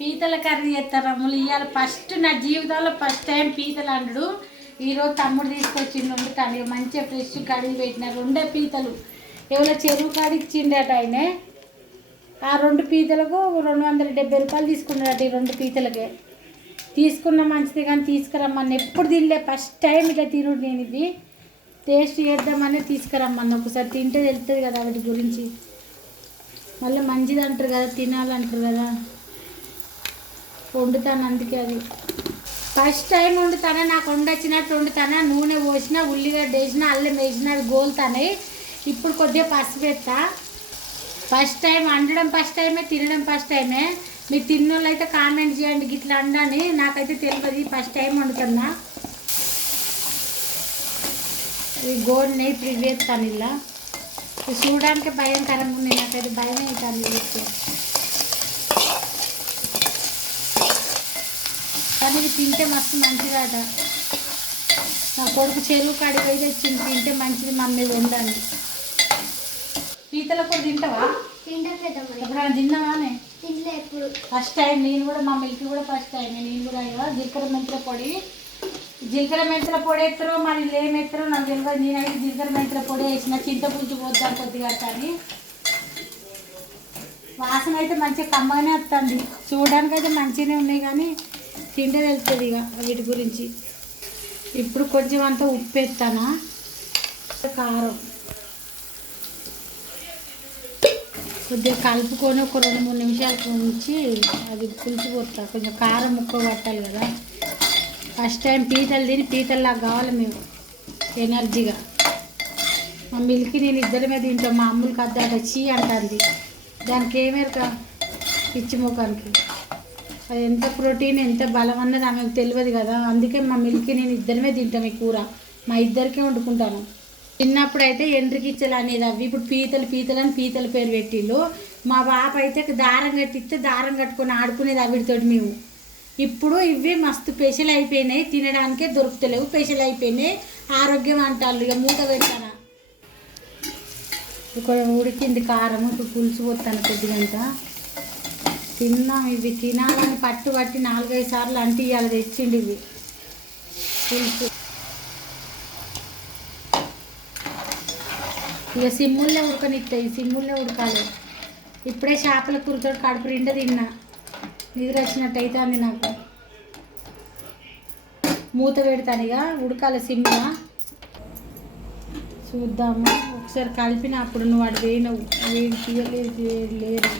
పీతల కర్రీ చేస్తారు అమ్ములు. ఇవాళ ఫస్ట్ నా జీవితంలో ఫస్ట్ టైం పీతలు అండు ఈరోజు తమ్ముడు తీసుకొచ్చిండు వండుతాను మంచిగా ఫ్రెష్ కడిగి పెట్టిన రెండే పీతలు. ఎవరో చెరువు కాడికి ఆయనే. ఆ రెండు పీతలకు రెండు వందల డెబ్బై రూపాయలు తీసుకున్నాడట ఈ రెండు పీతలకే. తీసుకున్న మంచిది కానీ తీసుకురమ్మని ఎప్పుడు తినలే. ఫస్ట్ టైం ఇట్లా తినుడు నేను ఇది. టేస్ట్ చేద్దామని తీసుకురమ్మని ఒకసారి తింటే తెలుస్తుంది కదా వాటి గురించి. మళ్ళీ మంచిది అంటారు కదా తినాలంటారు కదా. వండుతాను అందుకే అది. ఫస్ట్ టైం వండుతానే నాకు వండొచ్చినట్టు వండుతానా నూనె పోసిన ఉల్లిగడ్డ వేసిన అల్లం వేసిన అవి గోలుతాయి ఇప్పుడు కొద్దిగా పసుపు వేస్తా. ఫస్ట్ టైం వండడం ఫస్ట్ టైమే తినడం ఫస్ట్ టైమే మీరు తిన్నోళ్ళు అయితే కామెంట్ చేయండి గిట్లా అండని నాకైతే తెలియదు ఫస్ట్ టైం వండుతున్నా. ఇది గోల్డ్ నెయ్యి ఇప్పుడు వేస్తాను ఇలా. చూడడానికి భయంకరంగా ఉంది నాకైతే భయం అవుతుంది ఇది వేస్తే. కానీ ఇది తింటే మస్తు మంచిదట. నా కొడుకు చెరువు కాడికి పోయి తెచ్చింది తింటే మంచిది మమ్మీ వండండి పీతల కూడా తింటావా? తింటే పెద్దమ్మ ఎప్పుడైనా తిన్నావానే తినలే ఎప్పుడు. ఫస్ట్ టైం నేను కూడా మా మిల్క్ కూడా ఫస్ట్ టైం. నేను కూడా ఇక జీలకర్ర మెంతుల పొడి. జీలకర్ర మెంతుల పొడి ఎత్తరో మరి ఏం ఎత్తరో నాకు తెలియదు నేనైతే జీలకర్ర మెంతుల పొడి వేసిన చింతపులుసు పోద్దాం కొద్దిగా కానీ వాసన అయితే మంచిగా కమ్మగానే వస్తుంది. చూడడానికి అయితే మంచిగానే ఉన్నాయి కానీ తింటే తెలుస్తుంది ఇక వీటి గురించి. ఇప్పుడు కొంచెం అంతా ఉప్పు ఎత్తానా కారం. కొద్దిగా కలుపుకొని ఒక రెండు మూడు నిమిషాలు ఉంచి అది పులుసు పోతా కొంచెం కారం ముక్క పట్టాలి కదా. ఫస్ట్ టైం పీతలు తిని పీతల్లాగా కావాలి మేము ఎనర్జీగా. మా మిల్క్ నేను ఇద్దరమే తింటాం. మా అమ్ములకి అద్దాట చీ అంటుంది. దానికి ఏమేరక పిచ్చి ముఖానికి అది ఎంత ప్రోటీన్ ఎంత బలం అన్నది ఆమెకు తెలియదు కదా. అందుకే మా మిల్కి నేను ఇద్దరమే తింటాం ఈ కూర. మా ఇద్దరికే వండుకుంటాను. చిన్నప్పుడు అయితే ఎండ్రికిచ్చలు అనేది అవి. ఇప్పుడు పీతలు పీతలు అని పీతల పేరు పెట్టిళ్ళు. మా బాప అయితే దారం కట్టిస్తే దారం కట్టుకొని ఆడుకునేది అవిడితోటి మేము. ఇప్పుడు ఇవి మస్తు స్పెషల్ అయిపోయినాయి. తినడానికే దొరుకుతలేవు. స్పెషల్ అయిపోయినాయి. ఆరోగ్యం అంటారు ఇక మూత పెడతానా? ఇక ఉడికింది కారం. ఇప్పుడు పులుసు పోతాను కొద్దిగంతా. తిన్నాం ఇవి తినాలని పట్టు పట్టి నాలుగైదు సార్లు అంటే ఇవాళ తెచ్చిండు ఇవి. పులుసు. ఇక సిమ్ముల్లో ఉడకనిస్తాయి సిమ్ముల్లో ఉడకాలి. ఇప్పుడే చేపల కూరతో కడుపు నిండా తిన్నా. నిద్ర వచ్చినట్టు అవుతుంది నాకు. మూత పెడతాను ఇక ఉడకాలి సిమ్లా చూద్దాము. ఒకసారి కలిపిన అప్పుడు నువ్వు అటు వేయనవు వేడి తీయలేదు లేదు.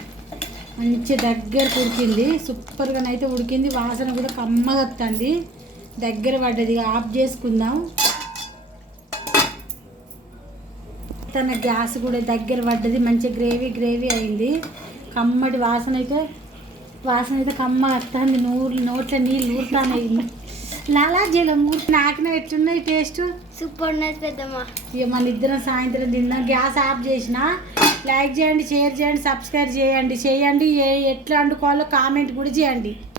మంచి దగ్గరకు ఉడికింది. సూపర్గానైతే ఉడికింది. వాసన కూడా కమ్మగా వస్తుంది. దగ్గర పడ్డది. ఆఫ్ చేసుకుందాం. తన గ్యాస్ కూడా దగ్గర పడ్డది. మంచి గ్రేవీ గ్రేవీ అయింది. కమ్మటి వాసన అయితే వాసన అయితే కమ్మ వస్తుంది. నూరు నోట్ల నీళ్ళు ఊరుతాయి లాలా జీలం ఊరు నాకిన ఎట్టున్నాయి టేస్ట్? సూపర్ ఉన్నది పెద్దమ్మ. ఇక మన ఇద్దరం సాయంత్రం తిన్నాం గ్యాస్ ఆఫ్ చేసిన లైక్ చేయండి షేర్ చేయండి సబ్స్క్రైబ్ చేయండి. చేయండి ఏ ఎట్లా వండుకోవాలో కామెంట్ కూడా చేయండి.